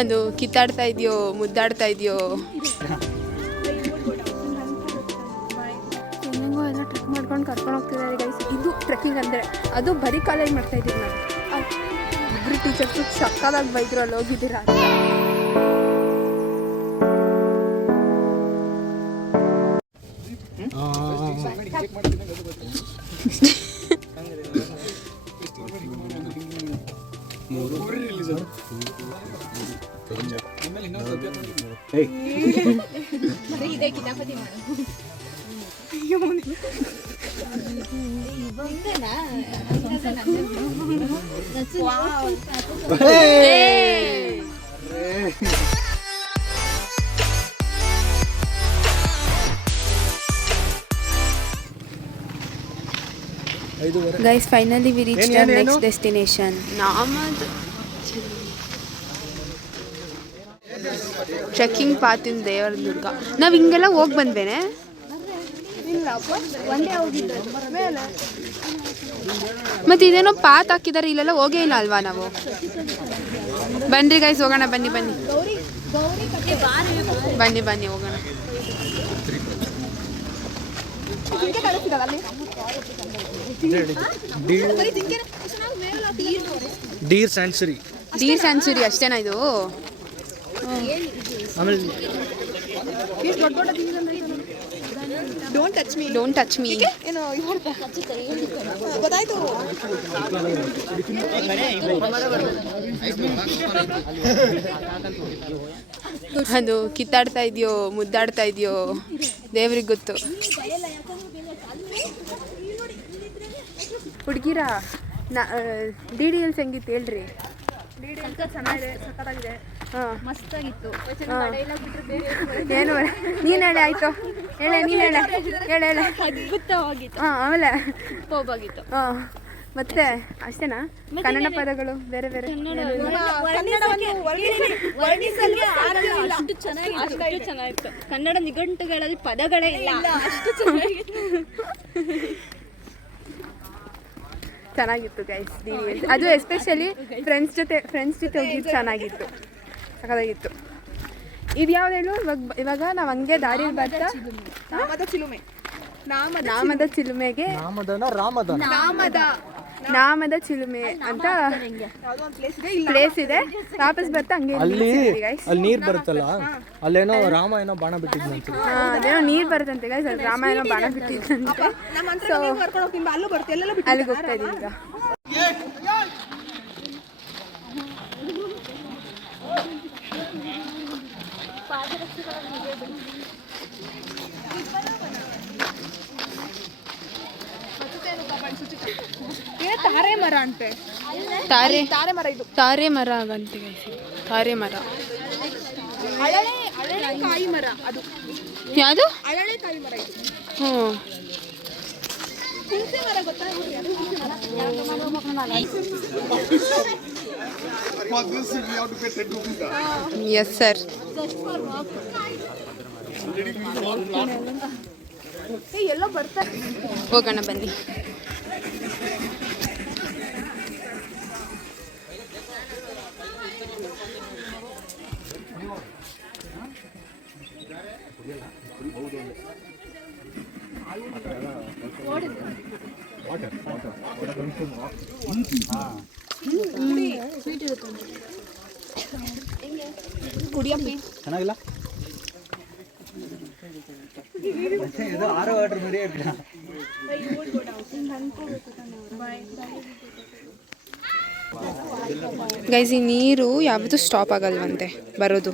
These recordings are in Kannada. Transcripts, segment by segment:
ಅದು ಕಿತ್ತಾಡ್ತಾ ಇದೆಯೋ ಮುದ್ದಾಡ್ತಾ ಇದೆಯೋ. ಹೆಂಗೋ ಎಲ್ಲ ಟ್ರೆಕ್ ಮಾಡ್ಕೊಂಡು ಕರ್ಕೊಂಡು ಹೋಗ್ತಿದ್ದಾರೆ ಗೈಸ್. ಇದು ಟ್ರೆಕ್ಕಿಂಗ್ ಅಂದರೆ ಅದು ಬರೀ ಕಾಲೇಜ್ ಮಾಡ್ತಾ ಇದ್ದೀವಿ ನಾನು. ಇಬ್ಬರು ಟೀಚರ್ಸು ಸಕ್ಕದಾಗಿ ಬೈದ್ರು ಅಲ್ಲಿ ಹೋಗಿದ್ದೀರಾ. Guys, finally we reached our next destination. Trekking path in Devaradurga. ನಾವು ಹಿಂಗೆಲ್ಲ ಹೋಗಿ ಬಂದ್ವೇನೆ. ಮತ್ತೆ ಇದೇನೋ ಪಾತ್ ಹಾಕಿದ್ದಾರೆ, ಇಲ್ಲೆಲ್ಲ ಹೋಗೇ ಇಲ್ಲ ಅಲ್ವಾ ನಾವು. ಬನ್ರಿ ಗೈಸ್ ಹೋಗೋಣ, ಬನ್ನಿ ಬನ್ನಿ ಬನ್ನಿ ಬನ್ನಿ ಹೋಗೋಣ. ಡೀರ್ ಸ್ಯಾನ್ಚುರಿ ಅಷ್ಟೇನಾ ಇದು? ಡೋಂಟ್ ಟಚ್ ಮೀ ಗೊತ್ತಾಯ್ತು. ಅದು ಕಿತ್ತಾಡ್ತಾ ಇದೆಯೋ ಮುದ್ದಾಡ್ತಾ ಇದೆಯೋ ದೇವ್ರಿಗೆ ಗೊತ್ತು. ಹುಡುಗಿರ DDLs ಹೆಂಗಿತ್ತು ಹೇಳ್ರಿ? ಚೆನ್ನಾಗಿದೆ, ಸಕ್ಕತ್ತಾಗಿದೆ, ಮಸ್ತಾಗಿತ್ತು. ಏನು ನೀನು ಹೇಳಿ ಆಯ್ತು, ಹೇಳೆ ನೀನು ಹೇಳೆ ಅದ್ಭುತವಾಗಿತ್ತು. ಆಮೇಲೆ ಹೋಗಿತ್ತು. ಮತ್ತೆ ಅಷ್ಟೇನಾ? ಕನ್ನಡ ಪದಗಳು ಬೇರೆ ಬೇರೆ ಚೆನ್ನಾಗಿತ್ತು. ಕನ್ನಡ ನಿಘಂಟುಗಳಲ್ಲಿ ಪದಗಳೇ ಇಲ್ಲ, ಅಷ್ಟು ಚೆನ್ನಾಗಿತ್ತು ಗೈಸ್. ಅದು ಎಸ್ಪೆಷಲಿ ಫ್ರೆಂಡ್ಸ್ ಜೊತೆ ಹೋಗಿದ್ದು ಚೆನ್ನಾಗಿತ್ತು, ಸಖತ್ತಾಗಿತ್ತು. ಇದು ಯಾವ್ದು ಹೇಳು? ಇವಾಗ ನಾವು ಹಂಗೆ ದಾರಿಯಲ್ಲಿ ಬರ್ತಾ ನಾಮದ ಚಿಲುಮೆಗೆ ನಾಮದ ಚಿಲುಮೆ ಅಂತ ಪ್ಲೇಸ್ ಇದೆ. ವಾಪಸ್ ಬರ್ತಾ ಹಂಗೆ ಅಲ್ಲಿ ನೀರ್ ಬರುತ್ತಲ್ಲ, ಅಲ್ಲೇನೋ ರಾಮ ಏನೋ ಬಾಣ ಬಿಟ್ಟಿದ್ದಂತೆ. ಅದೇನೋ ನೀರ್ ಬರುತ್ತಂತೆ ಗೈಸ್, ಅಲ್ಲಿ ರಾಮ ಏನೋ ಬಾಣ ಬಿಟ್ಟಿದ್ದಂತೆ. ಅಲ್ಲಿಗೆ ಹೋಗ್ತಾ ಇದೀವಿ ಈಗ. ತಾರೆ ಮರ ಅಂತೆ, ತಾರೆ ಮರ ಇದು, ತಾರೆ ಮರ ಆಗಂತೆ ಗೈಸ್. ತಾರೆ ಮರ, ಅಳಳೆ ಕಾಯಿ ಮರ. ಅದು ಯಾವುದು? ಅಳಳೆ ಕಾಯಿ ಮರ ಇದು. ಹುಣಸೆ ಮರ ಗೊತ್ತಾ? Yes sir. ಎಲ್ಲೋ ಬರ್ತಾರೆ, ಹೋಗೋಣ ಬನ್ನಿ. ಚೆನ್ನಾಗಿಲ್ಲ. ಗೈಸ್, ಈ ನೀರು ಯಾವತ್ತೂ ಸ್ಟಾಪ್ ಆಗಲ್ವಂತೆ ಬರೋದು.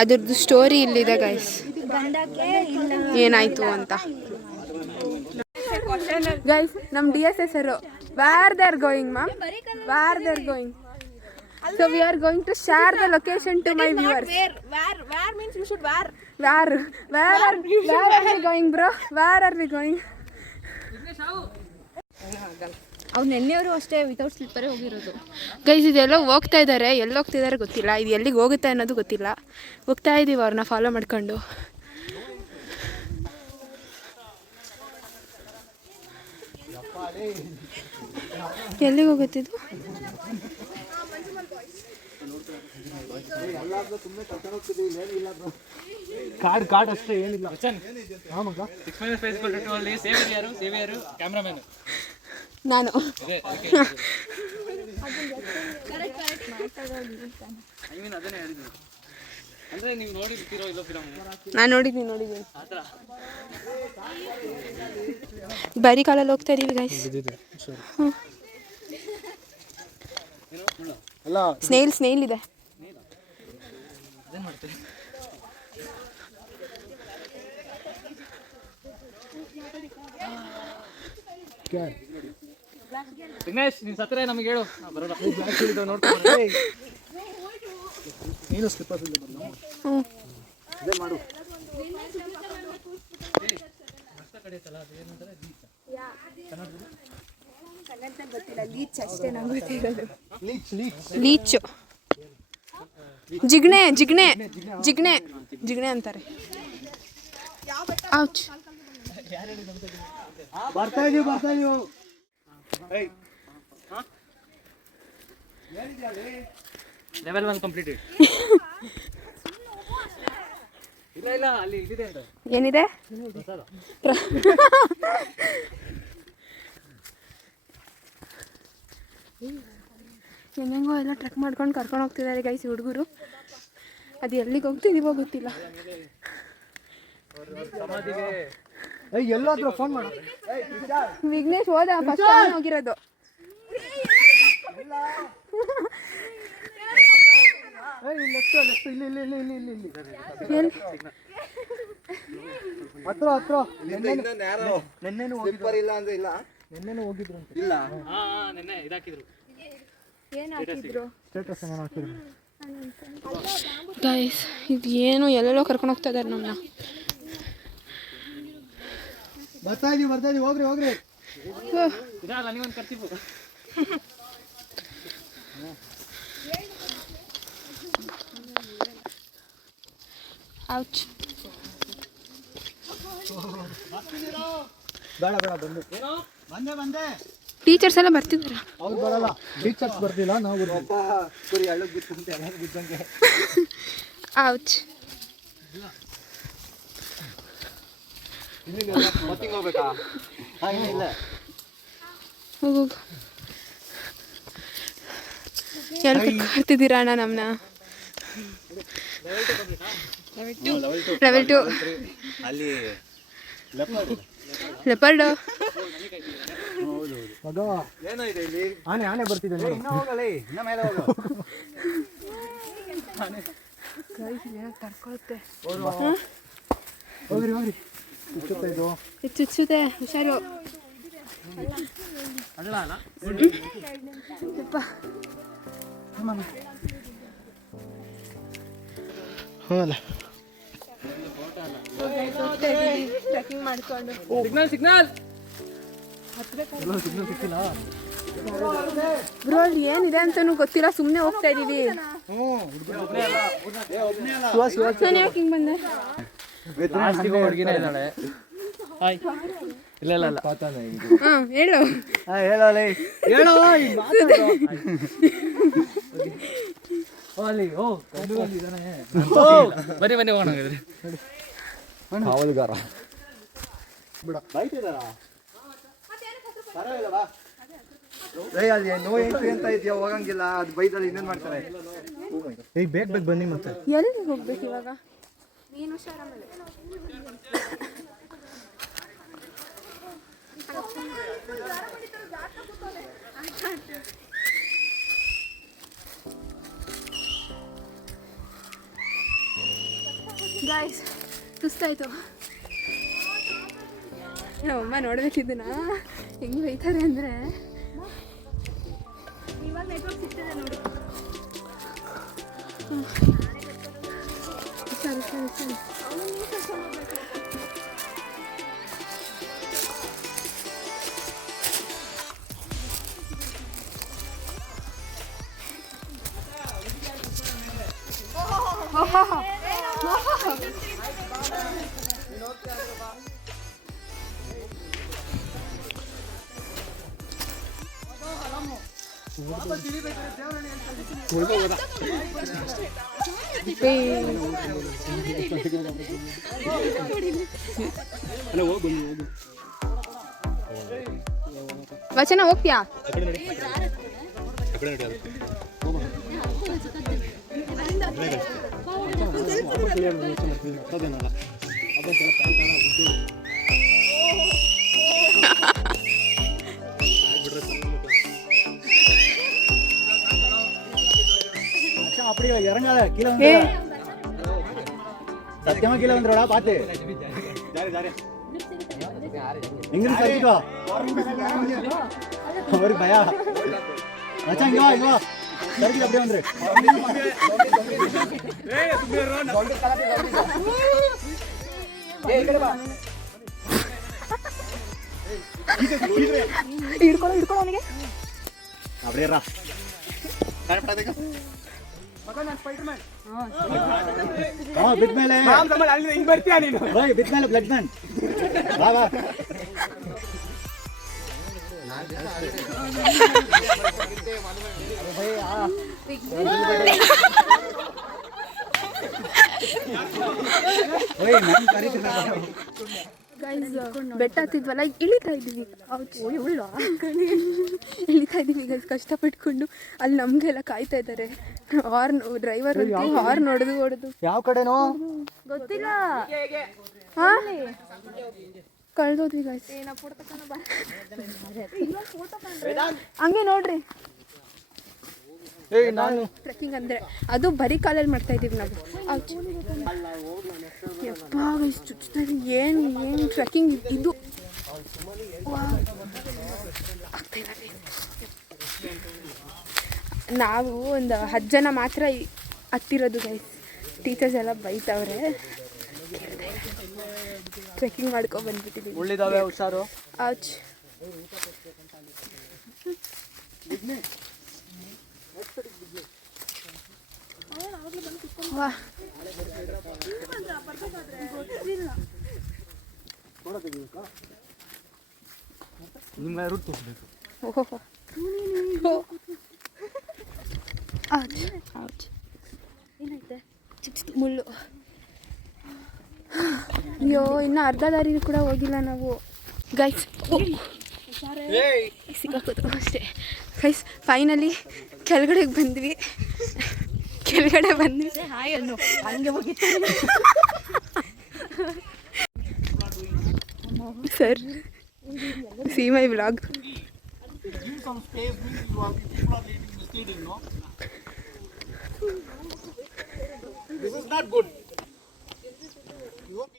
ಅದ್ರದ್ದು ಸ್ಟೋರಿ ಇಲ್ಲಿದೆ ಗೈಸ್, ಏನಾಯ್ತು ಅಂತ. ಗೈಸ್, ನಮ್ಮ DSS sir where they are going, ma'am? Where they are going? So we are going to share the location to my viewers. Where means you should wear. Where are we going, bro? Where are we going? ಅವ್ರು ನೆನ್ನೆಯವರು ಅಷ್ಟೇ ವಿತೌಟ್ ಸ್ಲಿಪ್ಪರೇ ಹೋಗಿರೋದು. ಗೈಸ್, ಇದೆಲ್ಲ ಹೋಗ್ತಾ ಇದ್ದಾರೆ, ಎಲ್ಲಿ ಹೋಗ್ತಿದ್ದಾರೆ ಗೊತ್ತಿಲ್ಲ, ಇದು ಎಲ್ಲಿಗೆ ಹೋಗುತ್ತೆ ಅನ್ನೋದು ಗೊತ್ತಿಲ್ಲ. ಹೋಗ್ತಾ ಇದ್ದೀವಿ ಅವ್ರನ್ನ ಫಾಲೋ ಮಾಡ್ಕೊಂಡು. ಎಲ್ಲಿಗೆ ಹೋಗುತ್ತಿದ್ದು? ಕಾರ್ಡ್ ಅಷ್ಟೇ ಏನಿಲ್ಲ. ನಾನು ನಾನು ನೋಡಿದ್ದೀನಿ. ಬರೀ ಕಾಲಲ್ಲಿ ಹೋಗ್ತಾ ಇದೀವಿ ಗೈಸ್. ಅಲ್ಲ ಸ್ನೇಲ್ ಇದೆ. ವಿಘ್ನೇಶ್ ನೀನ್ ಸತ್ತರೆ ನಮಗೆ ಹೇಳು ಬರೋಲ್ಲ. ನೀನು ಸ್ಲಿಪ್ಪರ್ಸ್ ಇಲ್ಲ ಬರಲ್ಲ. ಅದೇ ಮಾಡು. ಲೀಚು ಜಿಗ್ಣೆ ಅಂತಾರೆ. ಬರ್ತಾ ಇದೀವಿ. Level 1 completed. ಇಲ್ಲ ಅಲ್ಲಿ ಇದಿದೆ ಅಂತ. ಏನಿದೆ? ಹೆಂಗೋ ಎಲ್ಲ ಟ್ರೆಕ್ ಮಾಡ್ಕೊಂಡು ಕರ್ಕೊಂಡು ಹೋಗ್ತಿದ್ದಾರೆ ಗೈಸ್ ಹುಡುಗರು. ಅದು ಎಲ್ಲಿಗೆ ಹೋಗ್ತಿದೀವೋ ಗೊತ್ತಿಲ್ಲ. ಎಲ್ಲಾದ್ರೂ ಫೋನ್ ಮಾಡು. ವಿಘ್ನೇಶ್ ಹೋದ ಫಸ್ಟ್ ಹೋಗಿರೋದು. ಹತ್ರ ನೆನ್ನೆನೂ ಹೋಗಿದ್ರು ನೆನ್ನೆ ಇದಾಕಿದ್ರು. ಏನು ಹಾಕಿದ್ರು? ಸ್ಟೇಟಸ್ ಏನೋ ಹಾಕಿದ್ರು. ಗೈಸ್ ಇದು ಏನು ಎಲ್ಲೆಲ್ಲೋ ಕರ್ಕೊಂಡು ಹೋಗ್ತಾ ಇದ್ದಾರೆ ನಮ್ಮನ್ನ. ಬರ್ತಾ ಇದೀವಿ ಹೋಗ್ರಿ. ಇದಲ್ಲ ನೀವೊಂದು ಕರ್ತಿವು. ಔಚ್. ಬೇಡ ಬಂದೆ. ಟೀಚರ್ಸ್ ಎಲ್ಲ ಬರ್ತಿದ್ದಾರೆ. ಅವ್ರು ಬರಲ್ಲ, ಟೀಚರ್ಸ್ ಬರ್ತಿಲ್ಲ, ನಾವು ಕುರಿ ಹಳ್ಳಕ್ಕೆ ಬಿದ್ದಂಗೆ. ಔಚ್. ಹೋಗ್ಬೇಕಾ? ಇಲ್ಲ ಹೋಗು. ಎಲ್ಲಿ ಕರ್ತಿದ್ದೀರಾ ಅಣ್ಣ ನಮ್ಮನ್ನ? ಲೆವೆಲ್ 2 ಅಲ್ಲಿ ಲೆಪರ್ಡು. ಮಗ ಏನೋ ಇದೆ ಇಲ್ಲಿ. ಆನೆ ಬರ್ತಿದೆ. ಇನ್ನ ಹೋಗಲಿ, ಇನ್ನ ಮೇಲೆ ಹೋಗು. ತಡ್ಕೊಳುತ್ತೆ. ಹೋಗ್ರಿ. ಚುಚ್ಚುತ್ತೆ, ಹುಷಾರು. ಟ್ರೆಕ್ಕಿಂಗ್ ಮಾಡ್ಕೊಂಡು ಸಿಗ್ನಲ್ ಬ್ರೋ ಅಲ್ಲಿ ಏನಿದೆ ಅಂತಾನು ಗೊತ್ತಿಲ್ಲ, ಸುಮ್ಮನೆ ಹೋಗ್ತಾ ಇದೀವಿ. ನಾನು ಯಾಕೆ ಹಿಂಗೆ ಬಂದೆ? ಹುಡುಗಿನೇ ಇದ್ದಾಳೆ. ಹಾಯ್. ಇಲ್ಲ ಹೇಳು. ಬನ್ನಿ ಹೋಗೋಣ. ಕಾವಲುಗಾರ ಅಲ್ಲಿ ನೋ ಎಂಟ್ರಿ ಅಂತ ಇದೆಯಾ, ಹೋಗಂಗಿಲ್ಲ. ಅದು ಬೈದಲ್ಲಿ ಇನ್ನೇನು ಮಾಡ್ತಾರೆ. ಬೇಗ ಬನ್ನಿ ಮತ್ತೆ. ಎಲ್ಲಿಗೆ ಹೋಗ್ಬೇಕು ಇವಾಗ? ನೀನು ಹುಷಾರಾಮಲೆ. ಗಾಯ್ಸ್ ಸುಸ್ತಾಯ್ತು. ನಮ್ಮಮ್ಮ ನೋಡ್ಬೇಕಿದ್ದನ ಹೆಂಗೆ ಬೈತಾರೆ ಅಂದರೆ. ಸರಿ ವಚನ ಹೋಗ್ತೀಯಾ? அப்படி இறங்காத கீழே வந்து சத்தியமா கீழே வந்துடா பாத்து இங்கிருந்து சரிக்கோ ஒரு பயா மச்சான் இங்க வா இங்க வா சரிக்கு அப்படியே வந்துரு ಹಿಡ್ಕೊಳ್ಳೋ ಅವನಿಗೆ. அப்படியே ரா ಬಿಟ್ ಮೇಲೆ ಬಿಟ್ ಮೇಲೆ ಬ್ಲಡ್ ಮ್ಯಾನ್ ಬಾ ಬಾ ಬೆಟ್ಟ ಹತ್ತಿದ್ವಲ್ಲ ಇಳಿತಾ ಇದ್ದೀವಿ. ಇಳಿತಾ ಇದ್ದೀವಿ ಗೈಸ್ ಕಷ್ಟಪಟ್ಕೊಂಡು. ಅಲ್ಲಿ ನಮಗೆಲ್ಲ ಕಾಯ್ತಾ ಇದ್ದಾರೆ. ಹಾರ್ನ್ ಡ್ರೈವರ್ ಹಾರ್ನ್ ಹೊಡೆದು ಯಾವ ಕಡೆನೋ ಗೊತ್ತಿಲ್ಲ. ಕಳ್ದೋದ್ವಿ ಗೈಸ್. ಹಂಗೆ ನೋಡ್ರಿ ನಾನು ಟ್ರೆಕ್ಕಿಂಗ್ ಅಂದರೆ ಅದು ಬರೀ ಕಾಲಲ್ಲಿ ಮಾಡ್ತಾ ಇದ್ದೀವಿ ನಾವು. ಯಪ್ಪ ಗೈಸ್ ಚುಚ್ತಾ ಇದ್ದೀವಿ. ಏನು ಟ್ರೆಕ್ಕಿಂಗ್ ಇದು ಆಗ್ತಾಯಿಲ್ಲ. ನಾವು ಒಂದು 10 ಜನ ಮಾತ್ರ ಹತ್ತಿರೋದು ಗೈಸ್. ಟೀಚರ್ಸ್ ಎಲ್ಲ ಬೈತವ್ರೆ. ಟ್ರೆಕ್ಕಿಂಗ್ ಮಾಡ್ಕೊಂಡು ಬಂದ್ಬಿಟ್ಟಿದ್ದೀವಿ. ಉಳ್ಳಿದಾವೆ ಹುಷಾರು. ಆಚ್ ವಾ ನಿಮ್ಮ ರೂಟ್ ತೋರಿಸ್ಬೇಕು. ಓಹೋ ಏನೈತೆ? ಮುಳ್ಳು. ಅಯ್ಯೋ ಇನ್ನು ಅರ್ಧ ದಾರಿ ಕೂಡ ಹೋಗಿಲ್ಲ ನಾವು ಗೈಸ್. ಸಿಕ್ಕಾಕೋದು ಅಷ್ಟೇ ಗೈಸ್. ಫೈನಲಿ ಕೆಳಗಡೆ ಬಂದ್ವಿ. ಹಾಯ್ ಅನ್ನು ಹಂಗೆ ಹೋಗಿತ್ತು sir. See my vlog.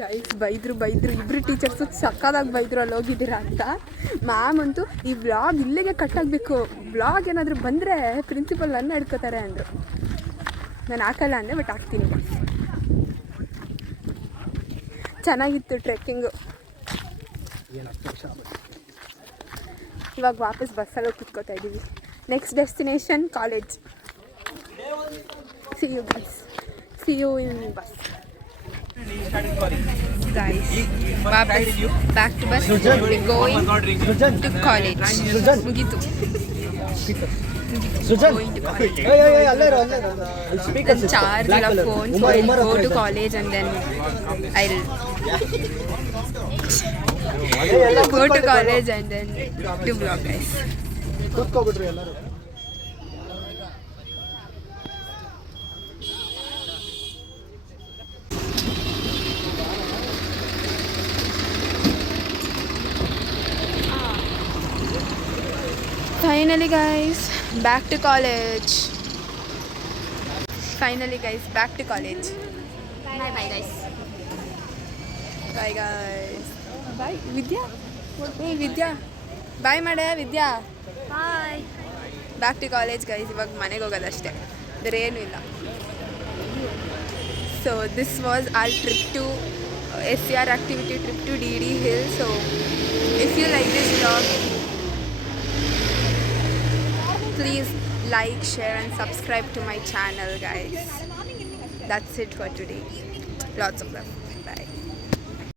Guys ಬೈದ್ರು ಇಬ್ರು ಟೀಚರ್ಸು ಸಕ್ಕದಾಗಿ ಬೈದ್ರು ಅಲ್ಲಿ ಹೋಗಿದ್ದೀರಾ ಅಂತ. ಮ್ಯಾಮ್ ಅಂತೂ ಈ ವ್ಲಾಗ್ ಇಲ್ಲಿಗೆ ಕಟ್ಟಾಗಬೇಕು, ವ್ಲಾಗ್ ಏನಾದರೂ ಬಂದರೆ ಪ್ರಿನ್ಸಿಪಲ್ ನನ್ನ ಹಿಡ್ಕೋತಾರೆ ಅಂದರು. ನಾನು ಹಾಕಲ್ಲ ಅಂದೆ, ಬಟ್ ಹಾಕ್ತೀನಿ. ಚೆನ್ನಾಗಿತ್ತು ಟ್ರೆಕ್ಕಿಂಗು. ಇವಾಗ ವಾಪಸ್ ಬಸ್ಸಲ್ಲಿ ಕುತ್ಕೋತಾ ಇದ್ದೀವಿ. Next destination college. See you guys, see you in bus. Guys, back to bus. We're going to college. ಮುಗೀತು. Going to college. Then charge the phone, so I'll go to college and then I'll go to college and then do vlog, guys. ಕೂತ್ಕೊಬಿಟ್ರಿ ಎಲ್ಲರೂ. Finally guys, back to college. Finally guys, back to college. Bye bye guys. Bye guys. Bye Vidya. Hey Vidya. Bye ಮಾಡೆ ವಿದ್ಯಾ. Bye. Back to college guys. ಇವಾಗ ಮನೆಗೆ ಹೋಗೋದಷ್ಟೇ, ಬೇರೆ ಏನೂ ಇಲ್ಲ. So this was our trip to SCR activity trip to DD Hill. So if you like this vlog, please like, share and subscribe to my channel guys. That's it for today. Lots of love.